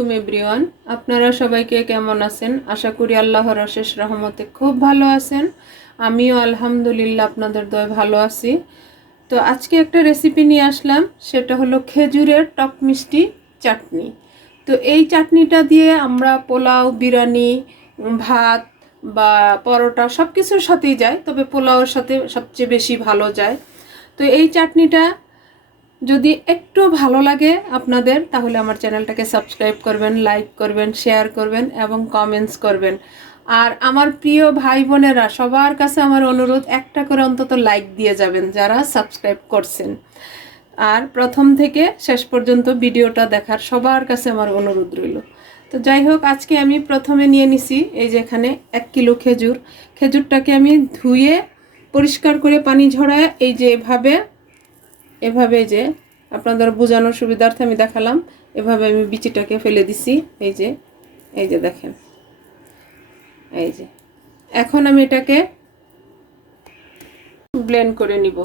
আলাইকুম এভরিওয়ান, আপনারা সবাইকে কেমন আছেন? আশা করি আল্লাহর অশেষ রহমতে খুব ভালো আছেন। আমিও আলহামদুলিল্লাহ আপনাদের দয়ায় ভালো আছি। তো আজকে একটা রেসিপি নিয়ে আসলাম, সেটা হলো খেজুরের টক মিষ্টি চাটনি। তো এই চাটনিটা দিয়ে আমরা পোলাও, বিরিয়ানি, ভাত বা পরোটা সব কিছুর সাথেই যায়, তবে পোলাওর সাথে সবচেয়ে বেশি ভালো যায়। তো এই চাটনিটা যদি একটু ভালো লাগে আপনাদের, তাহলে আমার চ্যানেলটাকে সাবস্ক্রাইব করবেন, লাইক করবেন, শেয়ার করবেন এবং কমেন্টস করবেন। আর আমার প্রিয় ভাই বোনেরা, সবার কাছে আমার অনুরোধ, একটা করে অন্তত লাইক দিয়ে যাবেন যারা সাবস্ক্রাইব করছেন। আর প্রথম থেকে শেষ পর্যন্ত ভিডিওটা দেখার সবার কাছে আমার অনুরোধ রইল। তো যাই হোক, আজকে আমি প্রথমে নিয়ে নিছি এই যে এখানে 1 কিলো খেজুরটাকে আমি ধুয়ে পরিষ্কার করে পানি ঝরায় এই যে এভাবে যে আপনাদের বোঝানোর সুবিধার্থে আমি দেখালাম, এভাবে আমি বিচিটাকে ফেলে দিছি। এই যে দেখেন, এই যে এখন আমি এটাকে ব্লেন্ড করে নিব।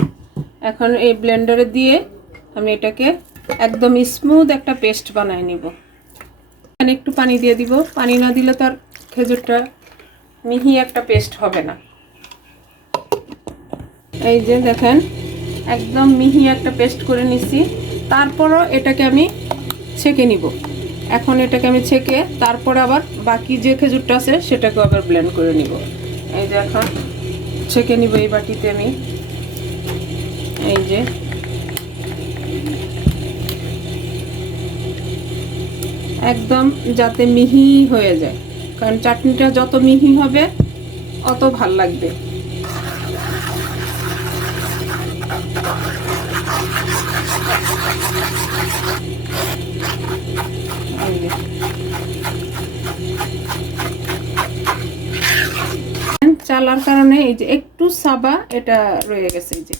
এখন এই ব্লেন্ডারে দিয়ে আমি এটাকে একদম স্মুথ একটা পেস্ট বানায় নিব। এখানে একটু পানি দিয়ে দিব, পানি না দিলে তার খেজুরটা মিহি একটা পেস্ট হবে না। এই যে দেখেন, একদম মিহি একটা পেস্ট করে নিছি। তারপরও এটাকে আমি ছেঁকে নিব। এখন এটাকে আমি ছেঁকে তারপর আবার বাকি যে খেজুরটা আছে সেটাকে আবার ব্লেন্ড করে নিব। এই যে এখন ছেঁকে নিব এই বাটিতে আমি। এই যে একদম যাতে মিহি হয়ে যায়, কারণ চাটনিটা যত মিহি হবে অত ভাল লাগবে। চালার কারণে এই যে একটু সাবা এটা রয়ে গেছে, এই যে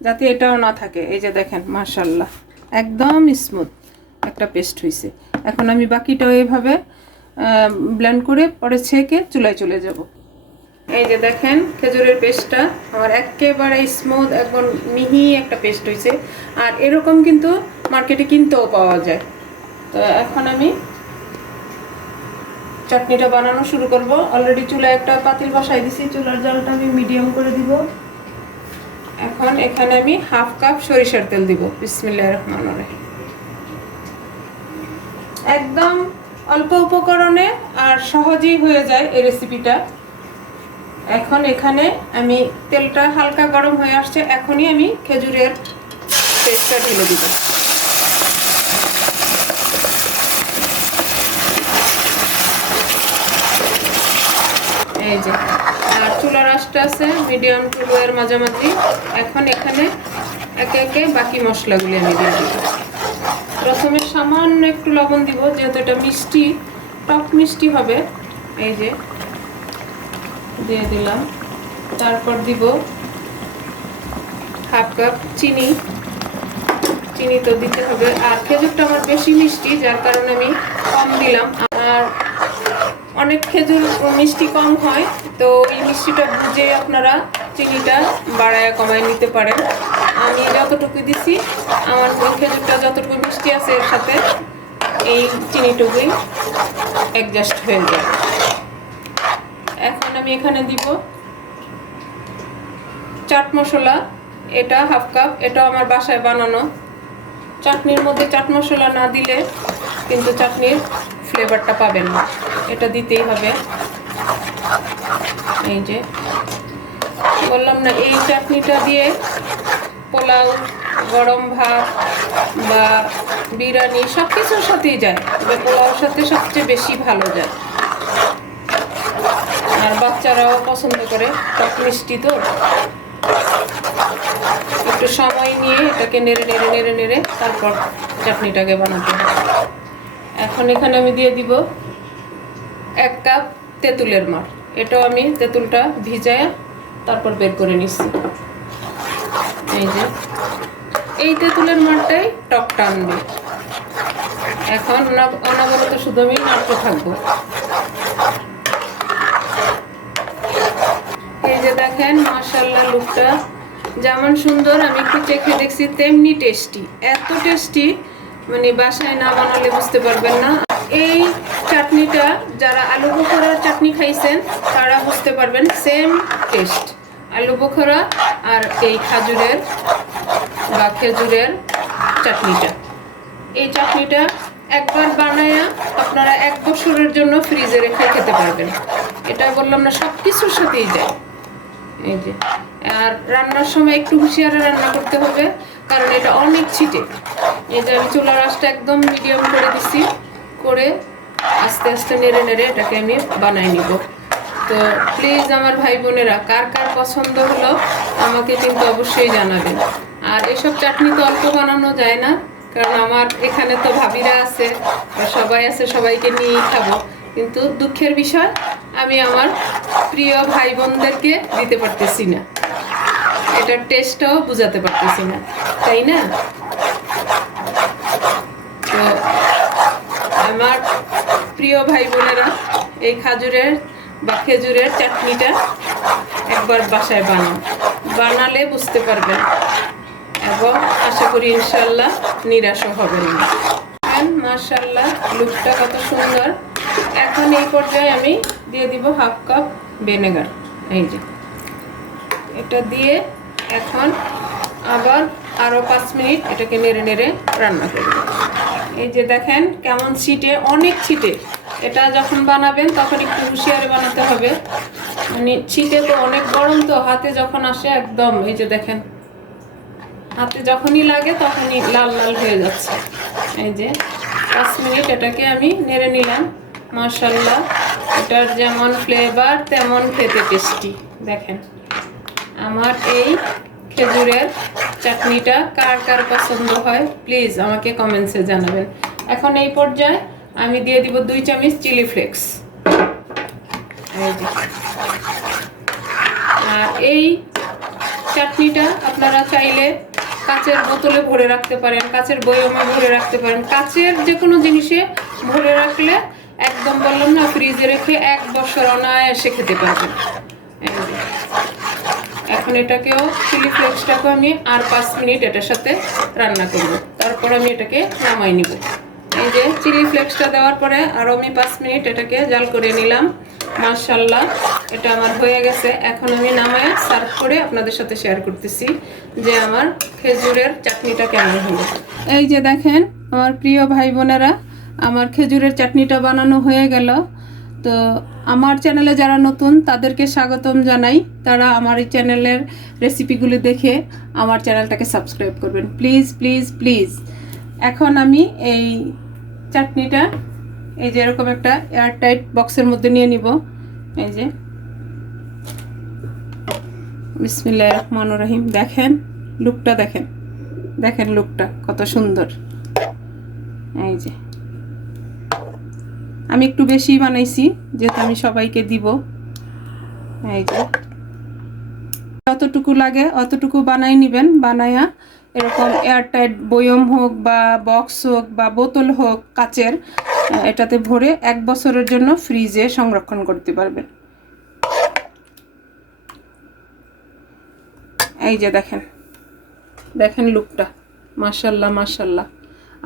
যাতে এটাও না থাকে। এই যে দেখেন, মাশাআল্লাহ একদম স্মুথ একটা পেস্ট হয়েছে। এখন আমি বাকিটাও এইভাবে ব্লেন্ড করে পরে ছেঁকে চুলায় চলে যাব। এই যে দেখেন, খেজুরের পেস্টটা আমার একেবারে স্মুথ, একদম মিহি একটা পেস্ট হয়েছে। আর এরকম কিন্তু মার্কেটে কিনতেও পাওয়া যায়। তো এখন আমি চাটনিটা বানানো শুরু করব। অলরেডি চুলায় একটা পাতিল বসাই দিছি, চুলার জালটা আমি মিডিয়াম করে দিব। এখন এখানে আমি 1/2 কাপ সরিষার তেল দিব। বিসমিল্লাহির রহমানির রহিম। একদম অল্প উপকরণে আর সহজেই হয়ে যায় এই রেসিপিটা। এখন এখানে আমি তেলটা হালকা গরম হয়ে আসছে, এখনই আমি খেজুরের পেস্টটা ঢেলে দিব। এই যে, আর চুলার আঁচটা আছে মিডিয়াম টু লো এর মাঝামাঝি। এখন এখানে একে একে বাকি মশলাগুলি আমি দিয়ে দিব। প্রথমে সামান্য একটু লবণ দিব, যেহেতু এটা মিষ্টি, টক মিষ্টি হবে। এই যে দিয়ে দিলাম। তারপর দিব 1/2 কাপ চিনি তো দিতে হবে। আর খেজুরটা আমার বেশি মিষ্টি, যার কারণে আমি কম দিলাম। আর অনেক খেজুর মিষ্টি কম হয়, তো এই মিষ্টিটা বুঝে আপনারা চিনিটা বাড়ায় কমায় নিতে পারেন। আমি যতটুকু দিছি, আমার খেজুরটা যতটুকু মিষ্টি আছে এর সাথে এই চিনিটুকুই অ্যাডজাস্ট হয়ে যায়। এখন আমি এখানে দিব চাট মশলা, এটা 1/2 কাপ। এটা আমার বাসায় বানানো। চাটনির মধ্যে চাট মশলা না দিলে কিন্তু চাটনির ফ্লেভারটা পাবেন না, এটা দিতেই হবে। এই যে বললাম না, এই চাটনিটা দিয়ে পোলাও, গরম ভাত বা বিরিয়ানি সব কিছুর সাথেই যায়, তবে পোলাওর সাথে সবচেয়ে বেশি ভালো যায়। আর বাচ্চারাও পছন্দ করে, টক মিষ্টি তো। একটু সময় নিয়ে এটাকে নেড়ে তারপর চাটনিটাকে বানাতে হবে। এখন এখানে আমি দিয়ে দিব 1 কাপ তেঁতুলের মাড়। এটাও আমি তেঁতুলটা ভিজায় তারপর বের করে নিচ্ছি। এই যে এই তেঁতুলের মাড়টাই টক টানবে। এখন অনবরত শুধু আমি নাড়তে থাকবো। এই যে দেখেন, মাশাআল্লাহ লুকটা যেমন সুন্দর, আমি একটু চেখে দেখছি তেমনি টেস্টি। এত টেস্টি, মানে বাসায় না বানালে বুঝতে পারবেন না। এই চাটনিটা যারা আলু বোখরার চাটনি খাইছেন তারা বুঝতে পারবেন, সেম টেস্ট আলু বোখরা আর এই খাজুরের বা খেজুরের চাটনিটা। এই চাটনিটা একবার বানায়া আপনারা 1 বছরের জন্য ফ্রিজে রেখে খেতে পারবেন। এটা বললাম না, সব কিছুর সাথেই যায়। এই যে, আর রান্নার সময় একটু হুঁশিয়ারে রান্না করতে হবে, কারণ এটা অনেক ছিটে। এই যে আমি চুলার আঁচটা একদম মিডিয়াম করে দিছি, করে আস্তে আস্তে নেড়ে নেড়ে এটাকে আমি বানাই নিব। তো প্লিজ আমার ভাই বোনেরা, কার কার পছন্দ হলো আমাকে কিন্তু অবশ্যই জানাবেন। আর এসব চাটনি তো অল্প বানানো যায় না, কারণ আমার এখানে তো ভাবিরা আছে, সবাই আছে, সবাইকে নিয়েই খাবো। কিন্তু দুঃখের বিষয়, আমি আমার প্রিয় ভাই বোনদেরকে দিতে পারতেছি না, এটার টেস্টটাও বুঝাতে পারতেছি না, তাই না? তো আমার প্রিয় ভাই বোনেরা, এই খাজুরের বা খেজুরের চাটনিটা একবার বাসায় বানালে বুঝতে পারবেন, এবং আশা করি ইনশাল্লাহ নিরাশও হবেন না। মাশাআল্লাহ, লুকটা কত সুন্দর। এখন এই পর্যায়ে আমি দিয়ে দিব 1/2 কাপ ভিনেগার। এই যে এটা দিয়ে এখন আবার আরো 5 মিনিট এটাকে নেড়ে নেড়ে রান্না করব। এই যে দেখেন কেমন ছিটে, অনেক ছিটে। এটা যখন বানাবেন তখন একটু হুঁশিয়ারে বানাতে হবে, মানে ছিটে তো অনেক গরম, তো হাতে যখন আসে একদম, এই যে দেখেন হাতে যখনই লাগে তখনই লাল লাল হয়ে যাচ্ছে। এই যে 5 মিনিট এটাকে আমি নেড়ে নিলাম। মাশাআল্লাহ, এটার যেমন ফ্লেভার তেমন খেতে টেস্টি। দেখেন আমার এই খেজুরের চাটনিটা কার কার পছন্দ হয় প্লিজ আমাকে কমেন্টসে জানাবেন। এখন এই পর্যায়ে আমি দিয়ে দিব 2 চামচ চিলি ফ্লেক্স। আর এই চাটনিটা আপনারা চাইলে কাচের বোতলে ভরে রাখতে পারেন, কাচের বয়মে ভরে রাখতে পারেন। কাচের যে কোনো জিনিসে ভরে রাখলে একদম বললাম না, ফ্রিজে রেখে 1 বছর অনায়াসে খেতে পারবেন। এখন এটাকেও চিলি ফ্লেক্সটাকেও আমি আর 5 মিনিট এটার সাথে রান্না করব, তারপর আমি এটাকে নামাই নিব। এই যে চিলি ফ্লেক্সটা দেওয়ার পরে আরও আমি 5 মিনিট এটাকে জাল করে নিলাম। মাশাআল্লাহ, এটা আমার হয়ে গেছে। এখন আমি নামায় সার্ভ করে আপনাদের সাথে শেয়ার করতেছি যে আমার খেজুরের চাটনিটা কেমন হলো। এই যে দেখেন আমার প্রিয় ভাই বোনেরা, আমার খেজুরের চাটনিটা বানানো হয়ে গেল। তো আমার চ্যানেলে যারা নতুন তাদেরকে স্বাগতম জানাই, তারা আমার এই চ্যানেলের রেসিপিগুলি দেখে আমার চ্যানেলটাকে সাবস্ক্রাইব করবেন প্লিজ প্লিজ প্লিজ। এখন আমি এই চাটনিটা এই যে এরকম একটা এয়ারটাইট বক্সের মধ্যে নিয়ে নিব। এই যে বিসমিল্লাহির রহমানির রহিম। দেখেন লুকটা, দেখেন দেখেন লুকটা কত সুন্দর। এই যে আমি একটু বেশি বানাইছি যেহেতু আমি সবাইকে দিব। এই যে যতটুকু লাগে অতটুকু বানাই নেবেন, বানায়া এরকম এয়ারটাইট বয়ম হোক বা বক্স হোক বা বোতল হোক কাচের, এটাতে ভরে 1 বছরের জন্য ফ্রিজে সংরক্ষণ করতে পারবেন। এই যে দেখেন দেখেন লুকটা, মাশাআল্লাহ মাশাআল্লাহ।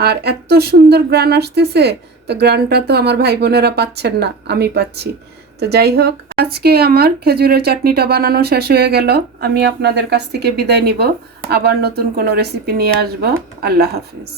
আর এত সুন্দর গ্রান আসতেছে, তো গ্রানটা তো আমার ভাই বোনেরা পাচ্ছেন না, আমি পাচ্ছি। তো যাই হোক, আজকে আমার খেজুরের চাটনিটা বানানো শেষ হয়ে গেল। আমি আপনাদের কাছ থেকে বিদায় নিব, আবার নতুন কোনো রেসিপি নিয়ে আসবো। আল্লাহ হাফিজ।